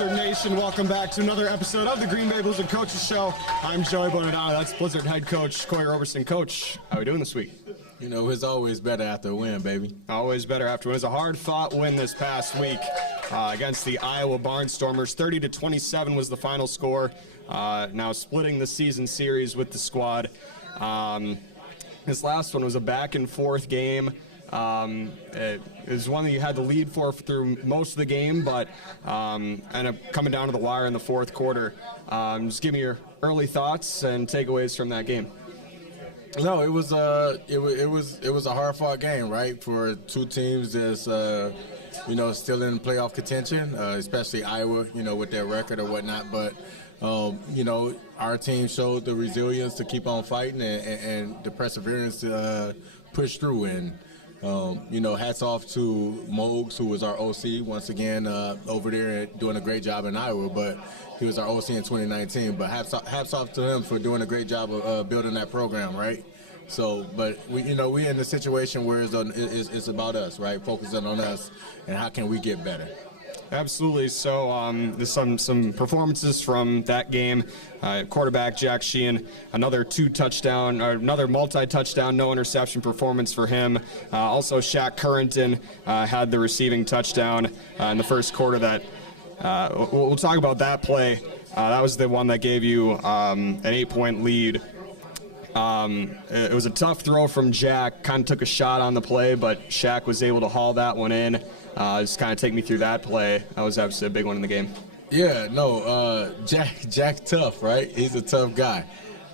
Blizzard Nation? Welcome back to another episode of the Green Bay Blizzard Coaches Show. I'm Joey Bonadonna. That's Blizzard head coach Coy Roberson. Coach, how are we doing this week? You know, it's always better after a win, baby. Always better after a win. It was a hard-fought win this past week against the Iowa Barnstormers. 30-27 was the final score. Now splitting the season series with the squad. This last one was a back-and-forth game. It was one that you had the lead for through most of the game, but ended up coming down to the wire in the fourth quarter. Just give me your early thoughts and takeaways from that game. No, it was a hard-fought game, right? For two teams that's still in playoff contention, especially Iowa, with their record or whatnot. But our team showed the resilience to keep on fighting and the perseverance to push through. And hats off to Mogs, who was our OC once again over there doing a great job in Iowa, but he was our OC in 2019. But hats off to him for doing a great job of building that program, right? So, but we in a situation where it's about us, right? Focusing on us and how can we get better. Absolutely. So there's some performances from that game. Quarterback Jack Sheehan, another another multi-touchdown, no interception performance for him. Also, Shaq Currington had the receiving touchdown in the first quarter. That we'll talk about that play. That was the one that gave you an 8-point lead. It was a tough throw from Jack. Kind of took a shot on the play, but Shaq was able to haul that one in. Just kind of take me through that play. That was obviously a big one in the game. Yeah, no, Jack tough, right? He's a tough guy.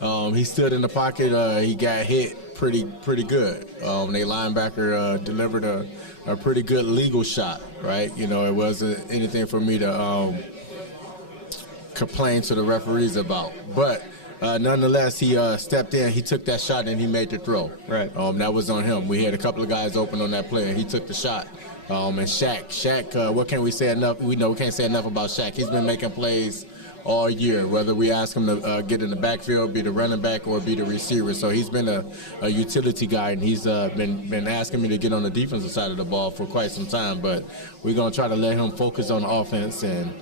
He stood in the pocket. He got hit pretty good. The linebacker delivered a pretty good legal shot, right? It wasn't anything for me to complain to the referees about. But nonetheless, he stepped in, he took that shot, and he made the throw. Right. That was on him. We had a couple of guys open on that play, and he took the shot. And Shaq, what can we say enough? We can't say enough about Shaq. He's been making plays all year, whether we ask him to get in the backfield, be the running back, or be the receiver. So he's been a utility guy, and he's been asking me to get on the defensive side of the ball for quite some time. But we're going to try to let him focus on offense and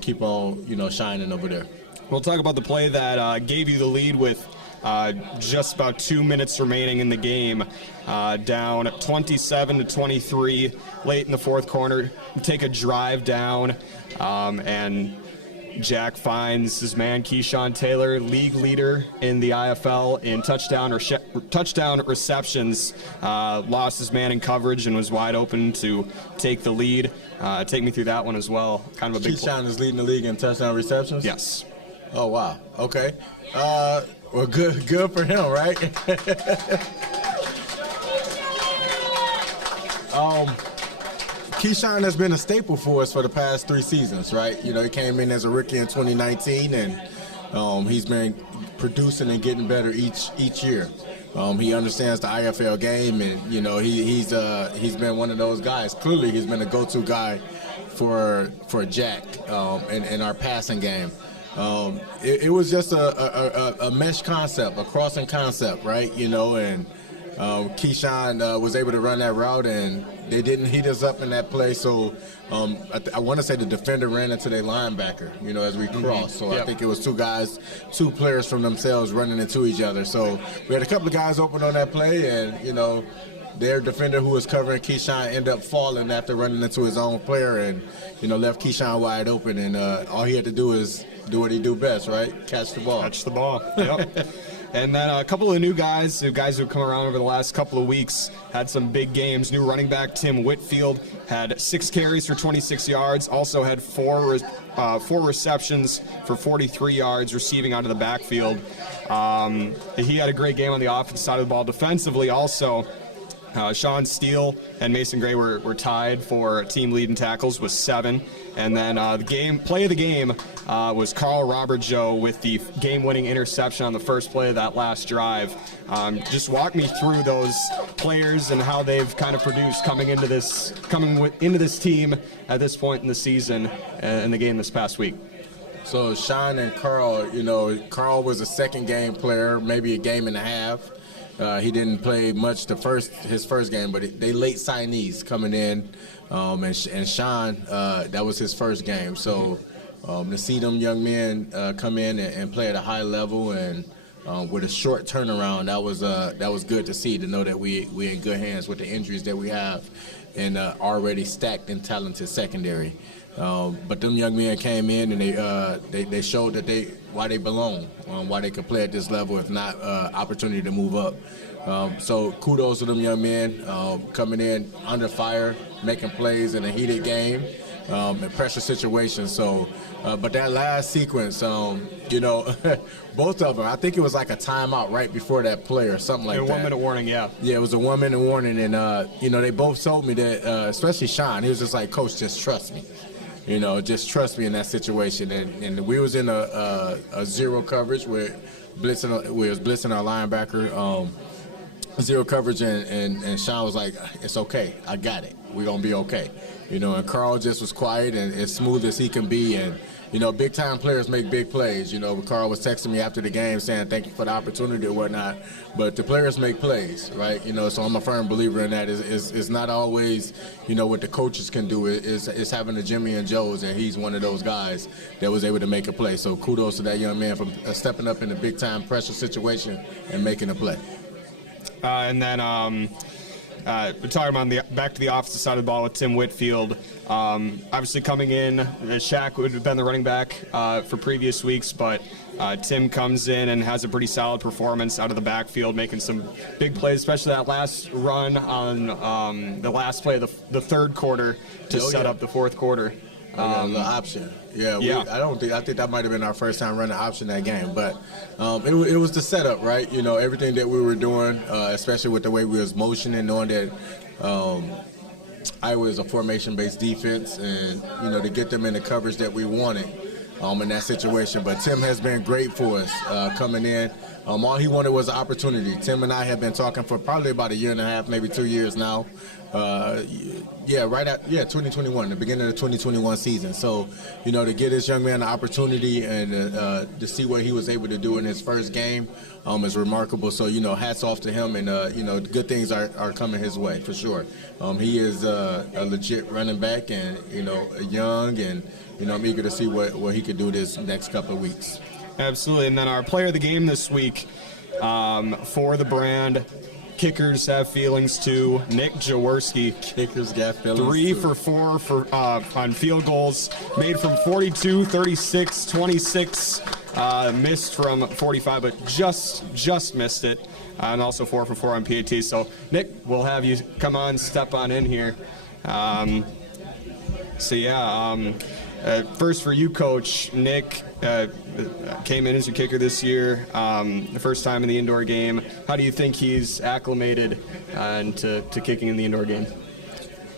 keep on, shining over there. We'll talk about the play that gave you the lead with just about 2 minutes remaining in the game, down 27-23 late in the fourth quarter. Take a drive down, and Jack finds his man Keyshawn Taylor, league leader in the IFL in touchdown receptions. Lost his man in coverage and was wide open to take the lead. Take me through that one as well. Kind of a big Keyshawn is leading the league in touchdown receptions? Yes. Oh, wow. Okay. Well, good for him, right? Keyshawn has been a staple for us for the past 3 seasons, right? He came in as a rookie in 2019, and he's been producing and getting better each year. He understands the IFL game, and he's been one of those guys. Clearly, he's been a go-to guy for Jack in our passing game. It was just a mesh concept, a crossing concept, right? And Keyshawn was able to run that route, and they didn't heat us up in that play. So I want to say the defender ran into their linebacker, as we crossed. So yep. I think it was two players from themselves running into each other. So we had a couple of guys open on that play, and, their defender who was covering Keyshawn ended up falling after running into his own player and, left Keyshawn wide open. And all he had to do is do what he do best, right? Catch the ball. Catch the ball, yep. And then a couple of new guys who've come around over the last couple of weeks, had some big games. New running back Tim Whitfield had 6 carries for 26 yards, also had 4 receptions for 43 yards receiving out of the backfield. He had a great game on the offensive side of the ball. Defensively also, Sean Steele and Mason Gray were tied for team lead in tackles with 7. And then the play of the game was Carl Robertjo with the game-winning interception on the first play of that last drive. Just walk me through those players and how they've kind of produced coming into this team at this point in the season and the game this past week. So Sean and Carl, Carl was a second game player, maybe a game and a half. He didn't play much his first game, but they late signees coming in, and Sean, that was his first game. So To see them young men come in and play at a high level and with a short turnaround, that was good to see, to know that we're in good hands with the injuries that we have and already stacked and talented secondary. But them young men came in and they showed that why they belong, why they could play at this level, if not opportunity to move up. So kudos to them young men coming in under fire, making plays in a heated game, in pressure situations. So, but that last sequence, both of them, I think it was like a timeout right before that play or something like that. A 1 minute warning, yeah. Yeah, it was a 1 minute warning, and they both told me that, especially Sheehan, he was just like, "Coach, just trust me." Just trust me in that situation. And we was in a zero coverage where we was blitzing our linebacker, zero coverage, and Sean was like, "It's okay, I got it. We're gonna be okay." And Carl just was quiet and as smooth as he can be. And big time players make big plays. Carl was texting me after the game saying thank you for the opportunity or whatnot. But the players make plays, right? So I'm a firm believer in that. It's not always, what the coaches can do. It's having the Jimmy and Joes, and he's one of those guys that was able to make a play. So kudos to that young man for stepping up in a big time pressure situation and making a play. And then we're talking about back to the offensive side of the ball with Tim Whitfield. Obviously coming in, Shaq would have been the running back for previous weeks, but Tim comes in and has a pretty solid performance out of the backfield, making some big plays, especially that last run on the last play of the third quarter to set up the fourth quarter. The option. Yeah. I think that might have been our first time running option that game, but it was the setup, right? Everything that we were doing, especially with the way we was motioning, knowing that Iowa is a formation-based defense, and to get them in the coverage that we wanted in that situation. But Tim has been great for us coming in. All he wanted was an opportunity. Tim and I have been talking for probably about a year and a half, maybe 2 years now. 2021, the beginning of the 2021 season. So, to get this young man the opportunity and to see what he was able to do in his first game is remarkable. So, hats off to him, and good things are coming his way for sure. He is a legit running back, and young, and I'm eager to see what he could do this next couple of weeks. Absolutely. And then our player of the game this week for the brand, kickers have feelings too. Nick Jaworski. Kickers got feelings 3 for 4 on field goals, made from 42, 36, 26, missed from 45, but just missed it. And also 4 for 4 on PAT. So Nick, we'll have you come on, step on in here. First for you, Coach. Nick came in as your kicker this year, the first time in the indoor game. How do you think he's acclimated to kicking in the indoor game?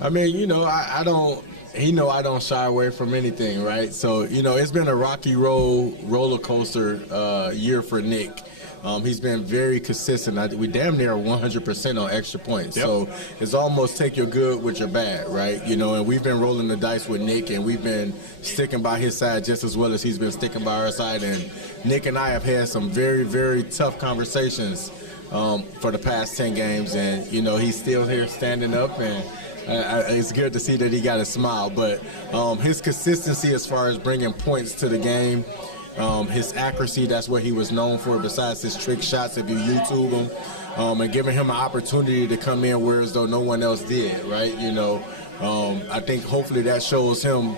I mean, I don't shy away from anything, right? So, it's been a rocky roller coaster year for Nick. He's been very consistent. We damn near 100% on extra points. Yep. So it's almost take your good with your bad, right? And we've been rolling the dice with Nick, and we've been sticking by his side just as well as he's been sticking by our side. And Nick and I have had some very, very tough conversations for the past 10 games. And, he's still here standing up, and it's good to see that he got a smile. But his consistency as far as bringing points to the game, his accuracy, that's what he was known for, besides his trick shots if you YouTube him, and giving him an opportunity to come in whereas though no one else did, right? I think hopefully that shows him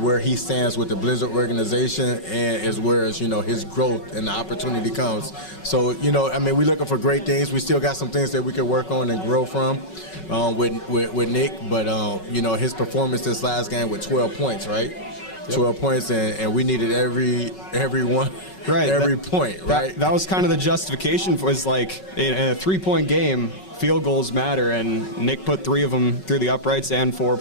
where he stands with the Blizzard organization, and as well as, his growth and the opportunity comes. So, we're looking for great things. We still got some things that we can work on and grow from with Nick, but, his performance this last game with 12 points, right? 12 points, and we needed every one, right? Every point, right? That was kind of the justification for, was like in a 3-point game, field goals matter, and Nick put 3 of them through the uprights and 4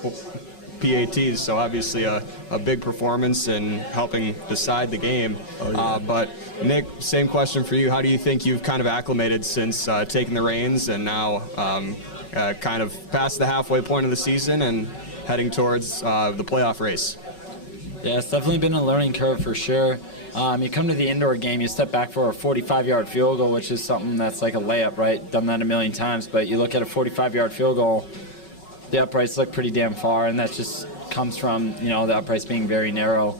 PATs. So obviously a big performance in helping decide the game. Oh, yeah. But Nick, same question for you. How do you think you've kind of acclimated since taking the reins and now kind of past the halfway point of the season and heading towards the playoff race? Yeah, it's definitely been a learning curve for sure. You come to the indoor game, you step back for a 45-yard field goal, which is something that's like a layup, right? Done that a million times, but you look at a 45-yard field goal, the uprights look pretty damn far, and that just comes from, the uprights being very narrow.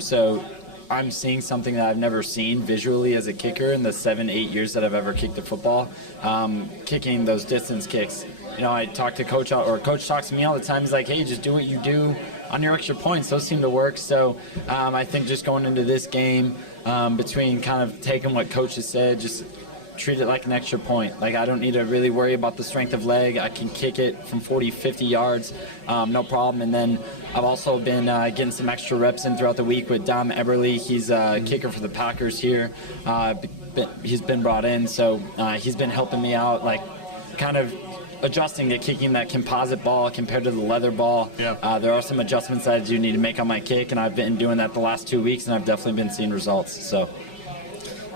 So I'm seeing something that I've never seen visually as a kicker in the 7-8 years that I've ever kicked the football. Kicking those distance kicks. I talk to coach, or coach talks to me all the time. He's like, hey, just do what you do on your extra points. Those seem to work. So I think just going into this game, between kind of taking what coach has said, just treat it like an extra point. Like, I don't need to really worry about the strength of leg. I can kick it from 40, 50 yards, no problem. And then I've also been getting some extra reps in throughout the week with Dom Eberle. He's a kicker for the Packers here. He's been brought in, so he's been helping me out, like kind of adjusting to kicking that composite ball compared to the leather ball. Yeah. There are some adjustments that I do need to make on my kick, and I've been doing that the last 2 weeks, and I've definitely been seeing results. So.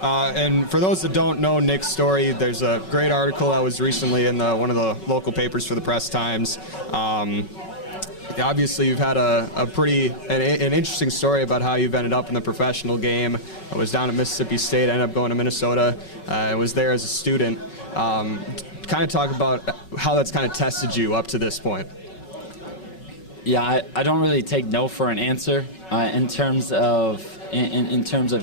And for those that don't know Nick's story, there's a great article that was recently in one of the local papers for the Press Times. Obviously, you've had an interesting story about how you've ended up in the professional game. I was down at Mississippi State, ended up going to Minnesota. I was there as a student. Kind of talk about how that's kind of tested you up to this point. Yeah, I don't really take no for an answer in terms of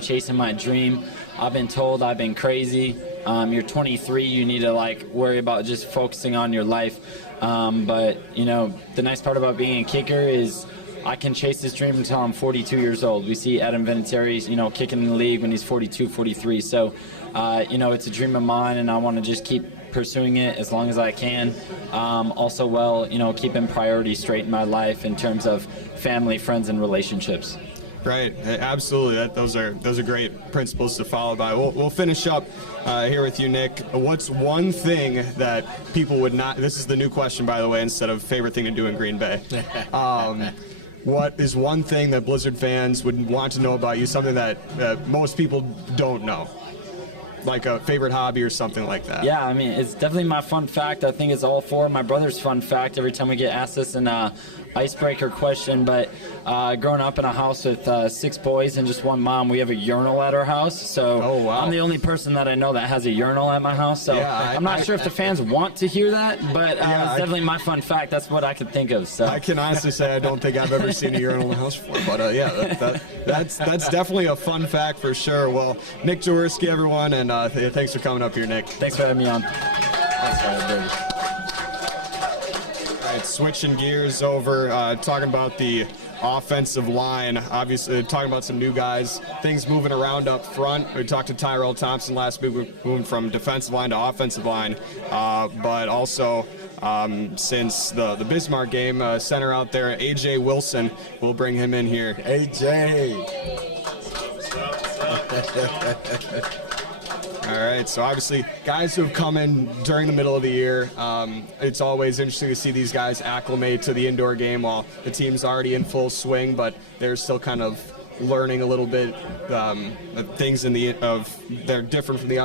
chasing my dream. I've been told I've been crazy. You're 23, you need to worry about just focusing on your life. But the nice part about being a kicker is I can chase this dream until I'm 42 years old. We see Adam Vinatieri, kicking in the league when he's 42, 43. So, it's a dream of mine, and I want to just keep pursuing it as long as I can. Also, keeping priorities straight in my life in terms of family, friends, and relationships. Right, absolutely. Those are great principles to follow by. We'll finish up here with you, Nick. What's one thing that people would not? This is the new question, by the way, instead of favorite thing to do in Green Bay. What is one thing that Blizzard fans would want to know about you? Something that most people don't know, like a favorite hobby or something like that. Yeah, I mean, it's definitely my fun fact. I think it's all four my brother's fun fact every time we get asked this in icebreaker question. But growing up in a house with 6 boys and just one mom, we have a urinal at our house. So oh, wow. I'm the only person that I know that has a urinal at my house. So yeah, I'm not sure if the fans want to hear that, but it's definitely my fun fact. That's what I could think of. So I can honestly say I don't think I've ever seen a urinal in the house before. But that's definitely a fun fact for sure. Well, Nick Jaworski, everyone, and thanks for coming up here, Nick. Thanks for having me on. Thanks for having me. All right, switching gears over, talking about the offensive line. Obviously, talking about some new guys, things moving around up front. We talked to Tyrell Thompson last week, moving from defensive line to offensive line. But also, since the Bismarck game, center out there, A.J. Wilson, we'll bring him in here. A.J. All right, so obviously guys who have come in during the middle of the year, it's always interesting to see these guys acclimate to the indoor game while the team's already in full swing, but they're still kind of learning a little bit things they're different from the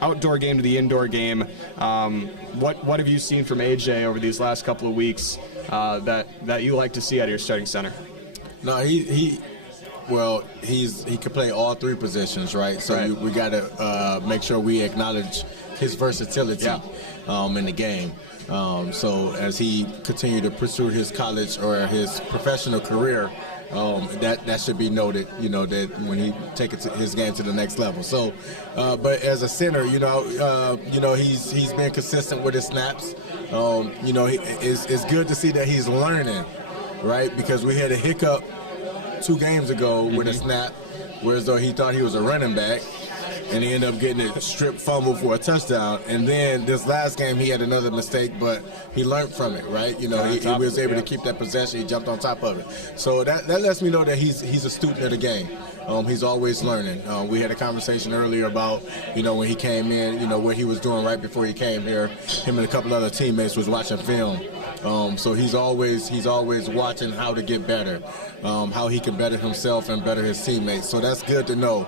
outdoor game to the indoor game. What have you seen from AJ over these last couple of weeks that you like to see out of your starting center? No, he can play all 3 positions, right? So right. We got to make sure we acknowledge his versatility in the game. So as he continued to pursue his college or his professional career, that should be noted, that when he takes his game to the next level. So, but as a center, he's been consistent with his snaps. It's good to see that he's learning, right? Because we had a hiccup 2 games ago with a snap, whereas though he thought he was a running back, and he ended up getting a strip fumble for a touchdown. And then this last game, he had another mistake, but he learned from it, right? He was able to keep that possession. He jumped on top of it. So that lets me know that he's a student of the game. He's always learning. We had a conversation earlier about, when he came in, what he was doing right before he came here. Him and a couple other teammates was watching film. So he's always watching how to get better, how he can better himself and better his teammates. So that's good to know.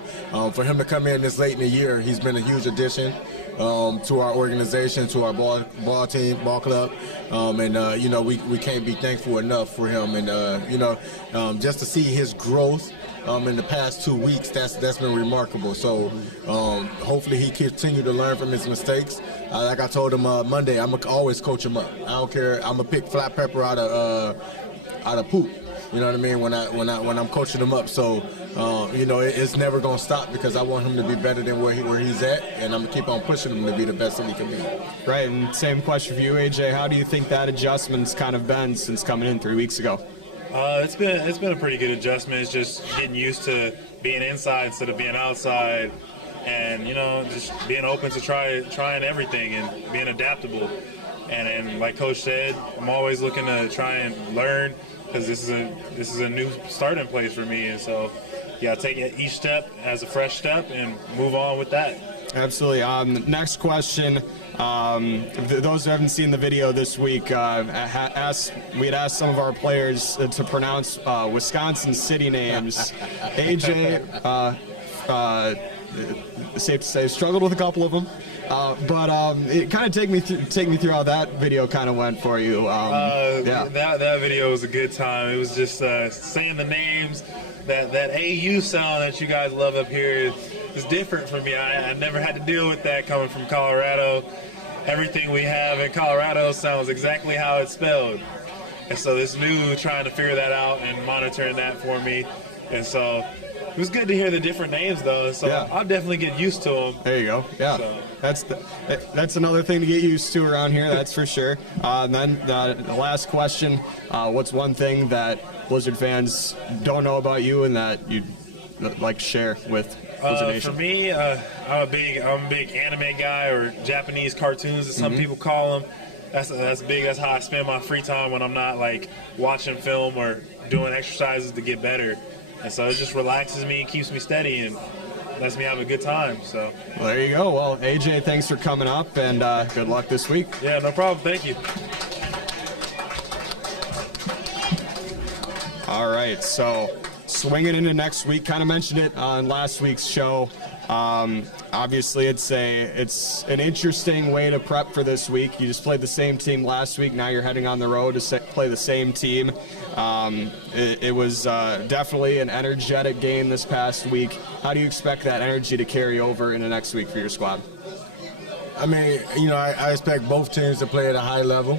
For him to come in this late in the year, he's been a huge addition to our organization, to our ball team, ball club. We can't be thankful enough for him. And, just to see his growth in the past 2 weeks, that's been remarkable. So hopefully he continue to learn from his mistakes. Like I told him Monday, I'm gonna always coach him up. I don't care. I'm gonna pick flat pepper out of poop. You know what I mean? When I'm coaching him up. So, you know, it's never gonna stop because I want him to be better than where he's at, and I'm gonna keep on pushing him to be the best that he can be. Right, and same question for you, AJ. How do you think that adjustment's kind of been since coming in 3 weeks ago? It's been a pretty good adjustment. It's just getting used to being inside instead of being outside, and you know, just being open to trying everything and being adaptable. And like Coach said, I'm always looking to try and learn because this is a new starting place for me, and so yeah, take each step as a fresh step and move on with that. Absolutely. Next question. Those who haven't seen the video this week, we had asked some of our players to pronounce Wisconsin city names. AJ, safe to say, struggled with a couple of them. But it kind of take me through how that video kind of went for you. Yeah. That video was a good time. It was just saying the names. That AU sound that you guys love up here is different for me. I never had to deal with that coming from Colorado. Everything we have in Colorado sounds exactly how it's spelled. And so this new trying to figure that out and monitoring that for me. And so it was good to hear the different names, though. So yeah. I'll definitely get used to them. There you go. Yeah, so. That's another thing to get used to around here. That's for sure. And then the last question: what's one thing that Blizzard fans don't know about you, and that you'd like to share with Blizzard Nation? For me, I'm a big anime guy, or Japanese cartoons, as some people call them. That's big. That's how I spend my free time when I'm not like watching film or doing exercises to get better. And so it just relaxes me, keeps me steady, and lets me have a good time. So well, there you go. Well, AJ, thanks for coming up, and good luck this week. Yeah, no problem. Thank you. All right, so swinging into next week, kind of mentioned it on last week's show. Obviously, it's an interesting way to prep for this week. You just played the same team last week. Now you're heading on the road to play the same team. It was definitely an energetic game this past week. How do you expect that energy to carry over into next week for your squad? I mean, you know, I expect both teams to play at a high level.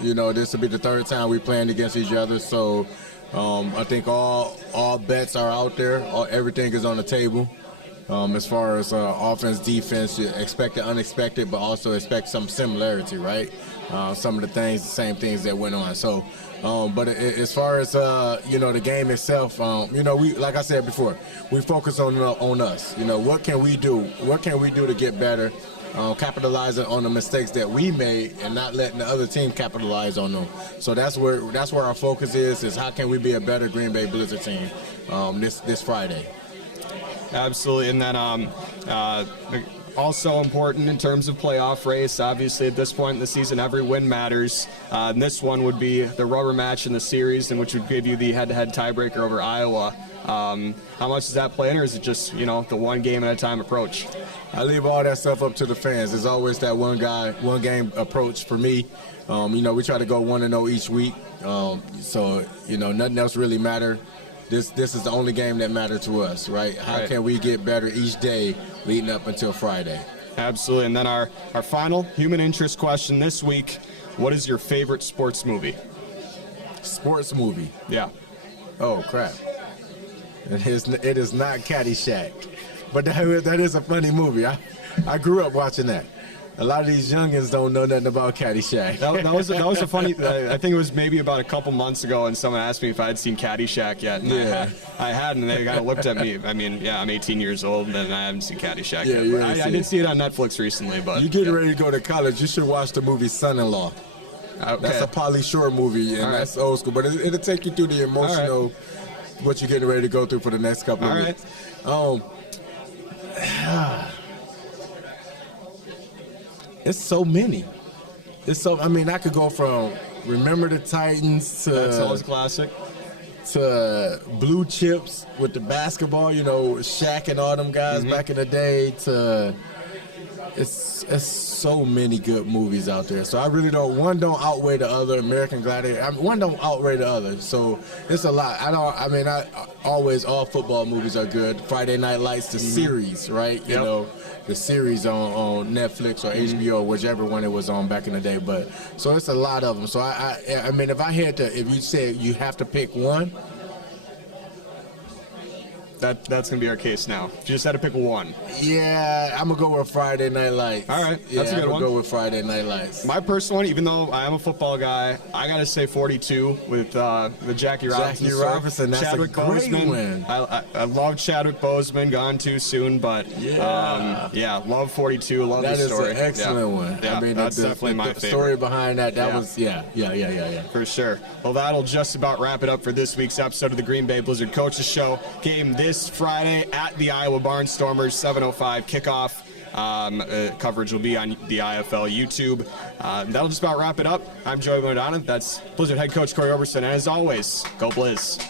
You know, this will be the third time we're playing against each other, so I think all bets are out there. Everything is on the table. As far as offense, defense, you expect the unexpected, but also expect some similarity, right? Some of the same things that went on. So, but as far as you know, the game itself, you know, we, like I said before, we focus on us. You know, what can we do? What can we do to get better? Capitalizing on the mistakes that we made and not letting the other team capitalize on them. So that's where our focus is how can we be a better Green Bay Blizzard team this Friday. Absolutely. And then also important in terms of playoff race, obviously at this point in the season, every win matters. And this one would be the rubber match in the series, and which would give you the head-to-head tiebreaker over Iowa. How much does that play in, or is it just, you know, the one game at a time approach? I leave all that stuff up to the fans. There's always that one game approach for me. You know, we try to go 1-0 each week. So, you know, nothing else really matters. This is the only game that matters to us, right? How can we get better each day leading up until Friday? Absolutely. And then our final human interest question this week: what is your favorite sports movie? Sports movie? Yeah. Oh, crap. It is not Caddyshack. But that is a funny movie. I grew up watching that. A lot of these youngins don't know nothing about Caddyshack. That was a funny. I think it was maybe about a couple months ago, and someone asked me if I had seen Caddyshack yet, and I hadn't. And they kind of looked at me. I mean, yeah, I'm 18 years old, and I haven't seen Caddyshack yet. I did see it on Netflix recently, but you getting ready to go to college? You should watch the movie Son-in-Law. Okay. That's a Pauly Shore movie, and that's old school, but it'll take you through the emotional what you're getting ready to go through for the next couple of weeks. It's so many. I mean, I could go from Remember the Titans to... That's always classic. To Blue Chips with the basketball, you know, Shaq and all them guys back in the day, to it's so many good movies out there. So I really don't. One don't outweigh the other. American Gladiator. One don't outweigh the other. So it's a lot. I always all football movies are good. Friday Night Lights, the series, right? You know, the series on Netflix or HBO, whichever one it was on back in the day. But so it's a lot of them. So I mean, if you said you have to pick one. That's gonna be our case now. If you just had to pick one. Yeah, I'm gonna go with Friday Night Lights. All right, that's a good I'm one. gonna go with Friday Night Lights. My personal one, even though I am a football guy, I gotta say 42 with the Jackie Robinson. Jackie Robinson, that's Chadwick a great Boseman. one. I love Chadwick Boseman, gone too soon, but love 42, love That the is story. an excellent one. Yeah, I mean, that's definitely my favorite. The story behind that Yeah. was, yeah. For sure. Well, that'll just about wrap it up for this week's episode of the Green Bay Blizzard Coaches Show. Game this Friday at the Iowa Barnstormers, 7:05 kickoff. Coverage will be on the IFL YouTube. That'll just about wrap it up. I'm Joey Madonna. That's Blizzard head coach Corey Oberson. And as always, go Blizz.